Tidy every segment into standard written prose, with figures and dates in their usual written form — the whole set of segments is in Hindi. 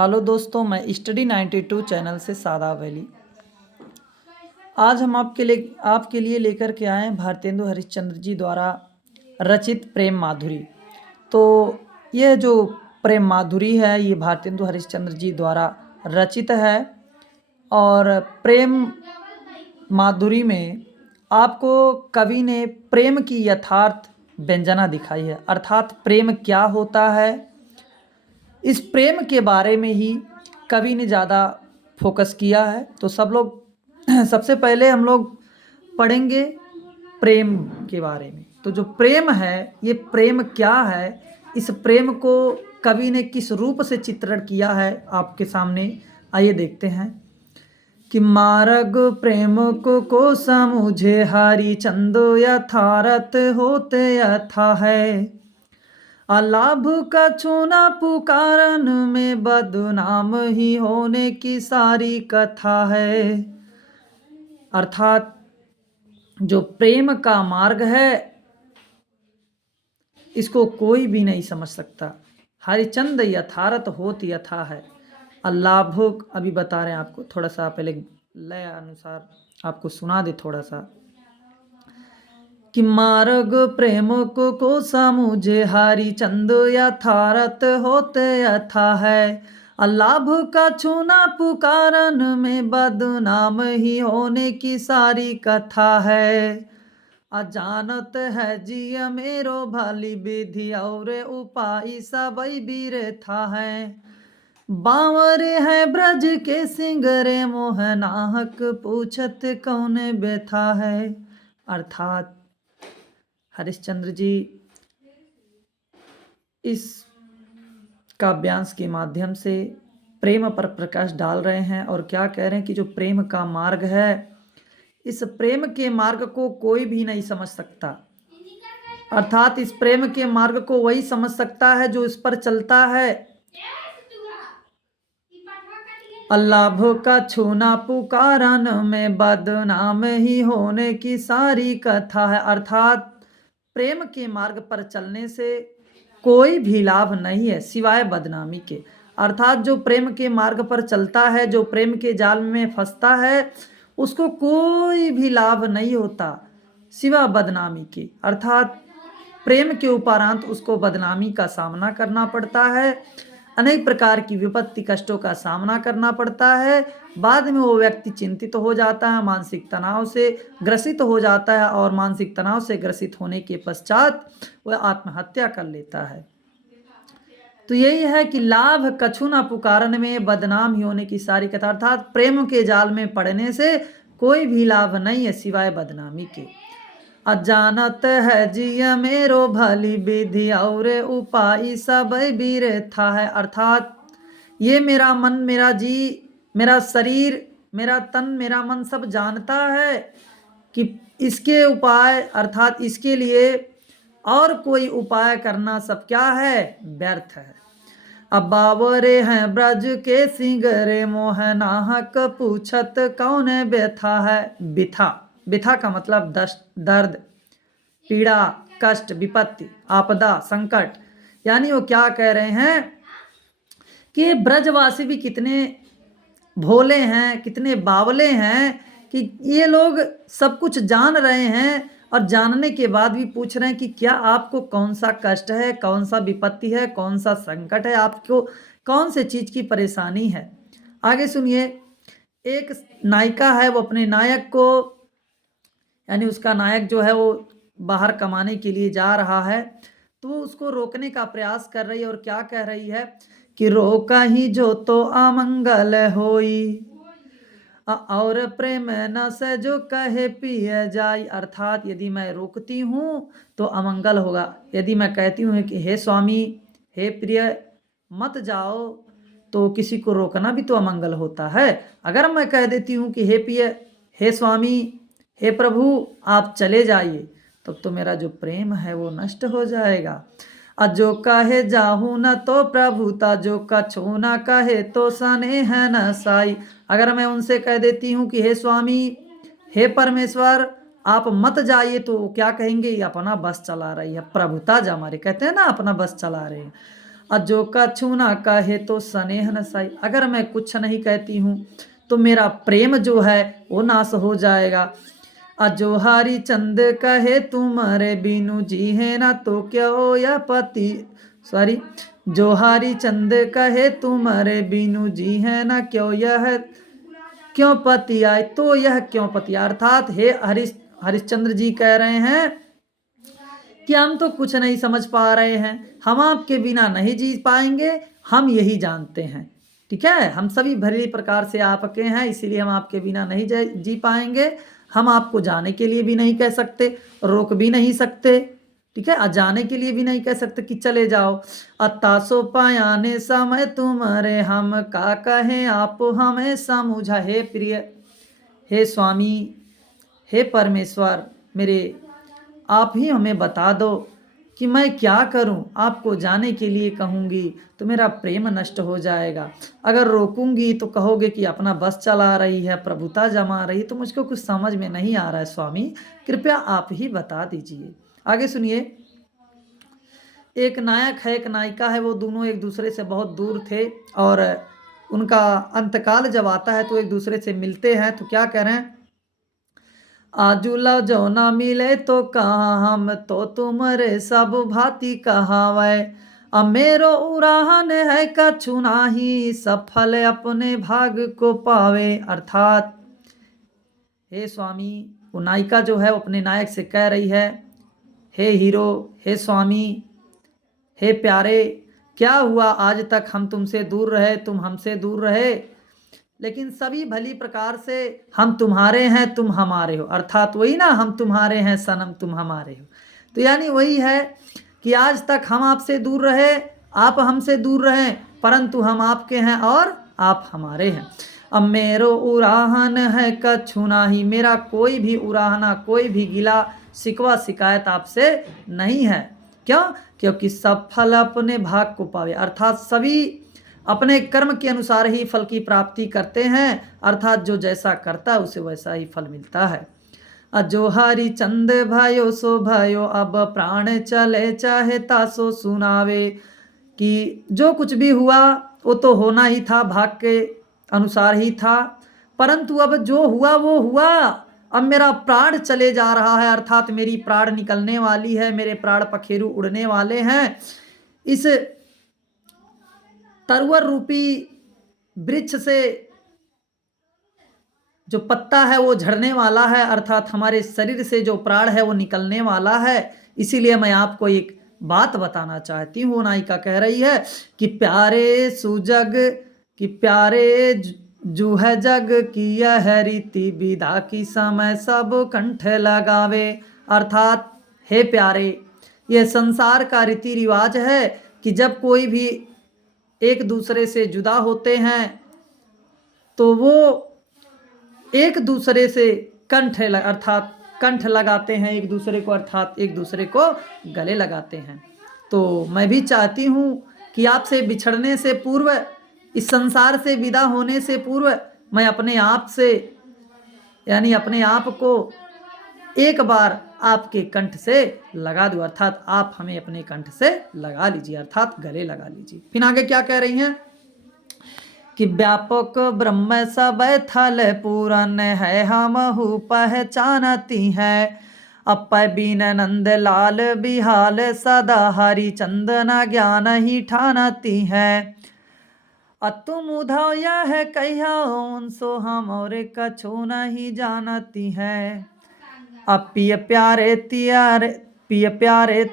हेलो दोस्तों, मैं स्टडी 92 चैनल से सादा वैली। आज हम आपके लिए लेकर के आए हैं भारतेंदु हरिश्चंद्र जी द्वारा रचित प्रेम माधुरी। तो यह जो प्रेम माधुरी है ये भारतेंदु हरिश्चंद्र जी द्वारा रचित है। और प्रेम माधुरी में आपको कवि ने प्रेम की यथार्थ व्यंजना दिखाई है, अर्थात प्रेम क्या होता है, इस प्रेम के बारे में ही कवि ने ज़्यादा फोकस किया है। तो सब लोग सबसे पहले हम लोग पढ़ेंगे प्रेम के बारे में। तो जो प्रेम है ये प्रेम क्या है, इस प्रेम को कवि ने किस रूप से चित्रण किया है आपके सामने आइए देखते हैं। कि मार्ग प्रेम को समुझे हरि चंद यथारथ होते यथा है, अलाभ का छूना पुकारन में बदनाम ही होने की सारी कथा है। अर्थात जो प्रेम का मार्ग है इसको कोई भी नहीं समझ सकता। हरिचंद यथारथ होत यथा है। अलाभ अभी बता रहे हैं आपको, थोड़ा सा पहले लय अनुसार आपको सुना दे थोड़ा सा। कि मार्ग प्रेम को समुझे हरिचंद यथारथ होते यथा है, अलाभ का छूना पुकारन में बदनाम ही होने की सारी कथा है। अजानत है जिय मेरो भली विधि और उपाय सबई बीरे था है, बावरे है ब्रज के सिंगरे मोहनाहक पूछत कौन व्यथा है। अर्थात हरिश्चंद्र जी इस काव्यांश के माध्यम से प्रेम पर प्रकाश डाल रहे हैं और क्या कह रहे हैं कि जो प्रेम का मार्ग है इस प्रेम के मार्ग को कोई भी नहीं समझ सकता। अर्थात इस प्रेम के मार्ग को वही समझ सकता है जो इस पर चलता है। अल्लाभ का छूना पुकारन में बदनाम ही होने की सारी कथा है। अर्थात प्रेम के मार्ग पर चलने से कोई भी लाभ नहीं है सिवाय बदनामी के। अर्थात जो प्रेम के मार्ग पर चलता है, जो प्रेम के जाल में फंसता है, उसको कोई भी लाभ नहीं होता सिवा बदनामी के। अर्थात प्रेम के उपरांत उसको बदनामी का सामना करना पड़ता है, अनेक प्रकार की विपत्ति कष्टों का सामना करना पड़ता है। बाद में वो व्यक्ति चिंतित हो जाता है, मानसिक तनाव से ग्रसित हो जाता है और मानसिक तनाव से ग्रसित होने के पश्चात वह आत्महत्या कर लेता है। तो यही है कि लाभ कछु न पुकारन में बदनाम ही होने की सारी कथा। अर्थात प्रेम के जाल में पड़ने से कोई भी लाभ नहीं है सिवाय बदनामी के। अजानत है जिय मेरो भली विधि और उपाय सब बीरे था है। अर्थात ये मेरा मन, मेरा जी, मेरा शरीर, मेरा तन, मेरा मन सब जानता है कि इसके उपाय अर्थात इसके लिए और कोई उपाय करना सब क्या है, व्यर्थ है। अब बावरे हैं ब्रज के सिंगरे मोहनाहक पूछत कौन व्यथा है। बिथा, बिथा का मतलब दर्द, पीड़ा, कष्ट, विपत्ति, आपदा, संकट। यानी वो क्या कह रहे हैं कि ब्रजवासी भी कितने भोले हैं, कितने बावले हैं कि ये लोग सब कुछ जान रहे हैं और जानने के बाद भी पूछ रहे हैं कि क्या आपको कौन सा कष्ट है, कौन सा विपत्ति है, कौन सा संकट है, आपको कौन से चीज़ की परेशानी है। आगे सुनिए। एक नायिका है, वो अपने नायक को, यानी उसका नायक जो है वो बाहर कमाने के लिए जा रहा है, तो वो उसको रोकने का प्रयास कर रही है और क्या कह रही है कि रोका ही जो तो अमंगल होई, और प्रेम न से जो कहे पिए जाई। अर्थात यदि मैं रोकती हूँ तो अमंगल होगा, यदि मैं कहती हूँ कि हे स्वामी, हे प्रिय मत जाओ, तो किसी को रोकना भी तो अमंगल होता है। अगर मैं कह देती हूँ कि हे प्रिय, हे स्वामी, हे प्रभु आप चले जाइए, तब तो मेरा जो प्रेम है वो नष्ट हो जाएगा। अजो कहे जाहू न तो प्रभुता, जो कछु न कहे तो सने है न साई। अगर मैं उनसे कह देती हूँ कि हे स्वामी, हे परमेश्वर आप मत जाइए, तो क्या कहेंगे, ये अपना बस चला रही है, प्रभुता जा हमारे कहते हैं ना, अपना बस चला रहे हैं। जो कछु ना कहे तो स्नेह न साई, अगर मैं कुछ नहीं कहती हूँ तो मेरा प्रेम जो है वो नाश हो जाएगा। जो हरिचंद कहे तुम्हारे बिनु जी है ना तो क्यों यह पति, सॉरी, जो हरिचंद कहे तुम्हारे बिनु जी है ना क्यों यह क्यों पति आए, तो यह क्यों पति, अर्थात हे हरिश्चंद्र जी कह रहे हैं कि हम तो कुछ नहीं समझ पा रहे हैं, हम आपके बिना नहीं जी पाएंगे, हम यही जानते हैं। ठीक है, हम सभी भली प्रकार से आपके हैं, इसीलिए हम आपके बिना नहीं जी पाएंगे। हम आपको जाने के लिए भी नहीं कह सकते, रोक भी नहीं सकते। ठीक है, जाने के लिए भी नहीं कह सकते कि चले जाओ। अतासो पायाने समय तुम्हारे हम का कहें आप हमें समझा। हे प्रिय, हे स्वामी, हे परमेश्वर मेरे, आप ही हमें बता दो कि मैं क्या करूं। आपको जाने के लिए कहूँगी तो मेरा प्रेम नष्ट हो जाएगा, अगर रोकूंगी तो कहोगे कि अपना बस चला रही है, प्रभुता जमा रही, तो मुझको कुछ समझ में नहीं आ रहा है स्वामी, कृपया आप ही बता दीजिए। आगे सुनिए। एक नायक है, एक नायिका है, वो दोनों एक दूसरे से बहुत दूर थे और उनका अंतकाल जब आता है तो एक दूसरे से मिलते हैं। तो क्या कह रहे हैं, आजुला जो ना मिले तो कहाँ हम तो तुम्हारे सब भांति कहावे, मेरो उराहन है कछु नाही सफल अपने भाग को पावे। अर्थात हे स्वामी, वो नायिका जो है वो अपने नायक से कह रही है, हे हीरो, हे स्वामी, हे प्यारे, क्या हुआ आज तक हम तुमसे दूर रहे, तुम हमसे दूर रहे, लेकिन सभी भली प्रकार से हम तुम्हारे हैं तुम हमारे हो। अर्थात वही ना, हम तुम्हारे हैं सनम तुम हमारे हो। तो यानी वही है कि आज तक हम आपसे दूर रहे, आप हमसे दूर रहे, परंतु हम आपके हैं और आप हमारे हैं। अब मेरो उराहन है कछु नाही, मेरा कोई भी उराहना, कोई भी गिला शिकवा शिकायत आपसे नहीं है। क्यों? क्योंकि सब फल अपने भाग को पावे, अर्थात सभी अपने कर्म के अनुसार ही फल की प्राप्ति करते हैं, अर्थात जो जैसा करता है उसे वैसा ही फल मिलता है। जो हरिचंद भयो सो भयो, अब प्राण चले चाहे तासो सुनावे, कि जो कुछ भी हुआ वो तो होना ही था, भाग के अनुसार ही था, परंतु अब जो हुआ वो हुआ, अब मेरा प्राण चले जा रहा है, अर्थात मेरी प्राण निकलने वाली है, मेरे प्राण पखेरु उड़ने वाले हैं, इस तरवर रूपी वृक्ष से जो पत्ता है वो झड़ने वाला है, अर्थात हमारे शरीर से जो प्राण है वो निकलने वाला है, इसीलिए मैं आपको एक बात बताना चाहती हूँ। नायिका कह रही है कि प्यारे सुजग, कि प्यारे जू है जग की यह रीति विधा की समय सब कंठ लगावे। अर्थात हे प्यारे, यह संसार का रीति रिवाज है कि जब कोई भी एक दूसरे से जुदा होते हैं तो वो एक दूसरे से अर्थात कंठ लगाते हैं एक दूसरे को, अर्थात एक दूसरे को गले लगाते हैं। तो मैं भी चाहती हूँ कि आपसे बिछड़ने से पूर्व, इस संसार से विदा होने से पूर्व, मैं अपने आप से, यानी अपने आप को एक बार आपके कंठ से लगा दूं, अर्थात आप हमें अपने कंठ से लगा लीजिए, अर्थात गले लगा लीजिए। फिर आगे क्या कह रही हैं कि व्यापक ब्रह्म सब थल पूरन है, हमहु पहचानती है, अपय बीन नंद लाल बिहाल, सदा हरि चंदन ज्ञान ही ठानती है, तुम उधव यह कहिया सो हम और कछु नहीं जानती है, अब पिय प्यारे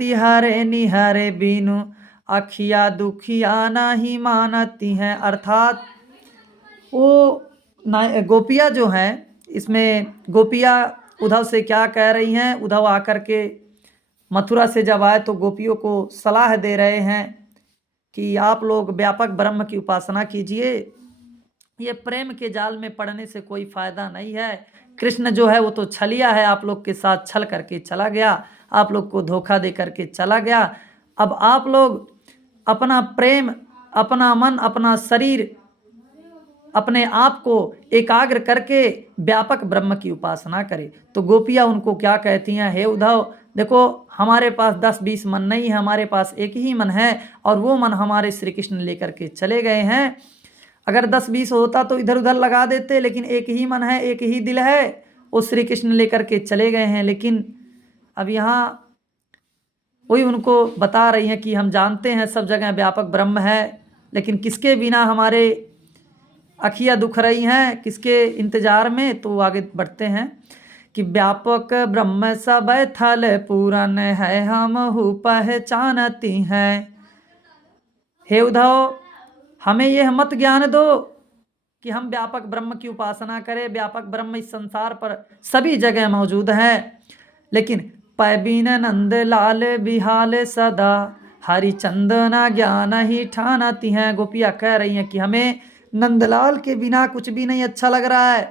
तिहारे निहारे बिनु अखिया दुखिया नहीं मानती हैं। अर्थात वो गोपिया जो हैं, इसमें गोपिया उद्धव से क्या कह रही हैं, उद्धव आकर के मथुरा से जब आए तो गोपियों को सलाह दे रहे हैं कि आप लोग व्यापक ब्रह्म की उपासना कीजिए, ये प्रेम के जाल में पड़ने से कोई फायदा नहीं है। कृष्ण जो है वो तो छलिया है, आप लोग के साथ छल करके चला गया, आप लोग को धोखा दे करके चला गया। अब आप लोग अपना प्रेम, अपना मन, अपना शरीर अपने आप को एकाग्र करके व्यापक ब्रह्म की उपासना करे। तो गोपियाँ उनको क्या कहती हैं, हे उद्धव देखो हमारे पास 10-20 मन नहीं है, हमारे पास एक ही मन है और वो मन हमारे श्री कृष्ण लेकर के चले गए हैं। अगर 10-20 होता तो इधर उधर लगा देते, लेकिन एक ही मन है, एक ही दिल है, वो श्री कृष्ण लेकर के चले गए हैं। लेकिन अब यहाँ वही उनको बता रही हैं कि हम जानते हैं सब जगह व्यापक ब्रह्म है, लेकिन किसके बिना हमारे अखियाँ दुख रही हैं, किसके इंतजार में। तो आगे बढ़ते हैं कि व्यापक ब्रह्म सब थल पूरन है, हम हु पहचानती हैं। हे उद्धव हमें यह मत ज्ञान दो कि हम व्यापक ब्रह्म की उपासना करें। व्यापक ब्रह्म इस संसार पर सभी जगह मौजूद है, लेकिन पैबीन नंद लाल बिहाल सदा, हरिचंदना ज्ञान ही ठानती हैं। गोपियाँ कह रही हैं कि हमें नंदलाल के बिना कुछ भी नहीं अच्छा लग रहा है,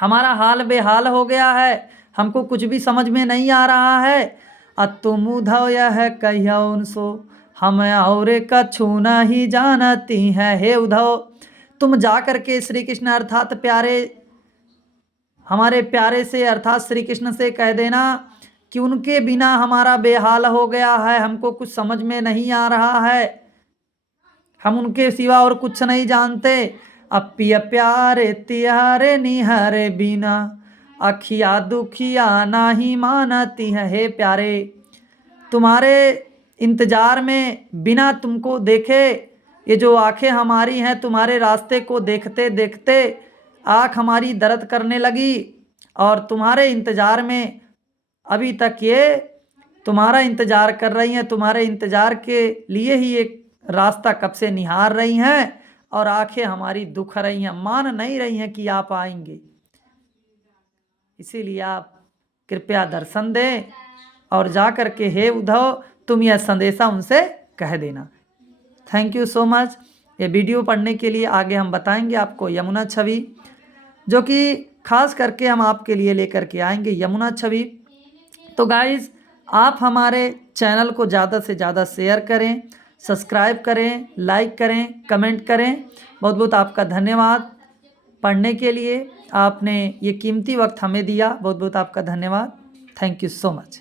हमारा हाल बेहाल हो गया है, हमको कुछ भी समझ में नहीं आ रहा है। तुम उद्धव यह कहियो सो, हम और कछु नहीं जानती हैं। हे उद्धव तुम जा करके श्री कृष्ण अर्थात प्यारे, हमारे प्यारे से अर्थात श्री कृष्ण से कह देना कि उनके बिना हमारा बेहाल हो गया है, हमको कुछ समझ में नहीं आ रहा है, हम उनके सिवा और कुछ नहीं जानते। अपिय प्यारे तिहारे निहारे बिना, अखिया दुखिया नाही मानती है। हे प्यारे तुम्हारे इंतजार में बिना तुमको देखे ये जो आंखें हमारी हैं, तुम्हारे रास्ते को देखते देखते आँख हमारी दर्द करने लगी, और तुम्हारे इंतजार में अभी तक ये तुम्हारा इंतजार कर रही हैं, तुम्हारे इंतजार के लिए ही एक रास्ता कब से निहार रही हैं, और आंखें हमारी दुख रही हैं, मान नहीं रही हैं कि आप आएंगे। इसीलिए आप कृपया दर्शन दें और जा कर के हे उद्धव तुम यह संदेशा उनसे कह देना। Thank you so much. ये वीडियो पढ़ने के लिए आगे हम बताएंगे आपको यमुना छवि, जो कि खास करके हम आपके लिए लेकर के आएंगे यमुना छवि। तो गाइज आप हमारे चैनल को ज़्यादा से ज़्यादा शेयर करें, सब्सक्राइब करें, लाइक करें, कमेंट करें। बहुत बहुत आपका धन्यवाद पढ़ने के लिए, आपने ये कीमती वक्त हमें दिया, बहुत बहुत आपका धन्यवाद। Thank you so much.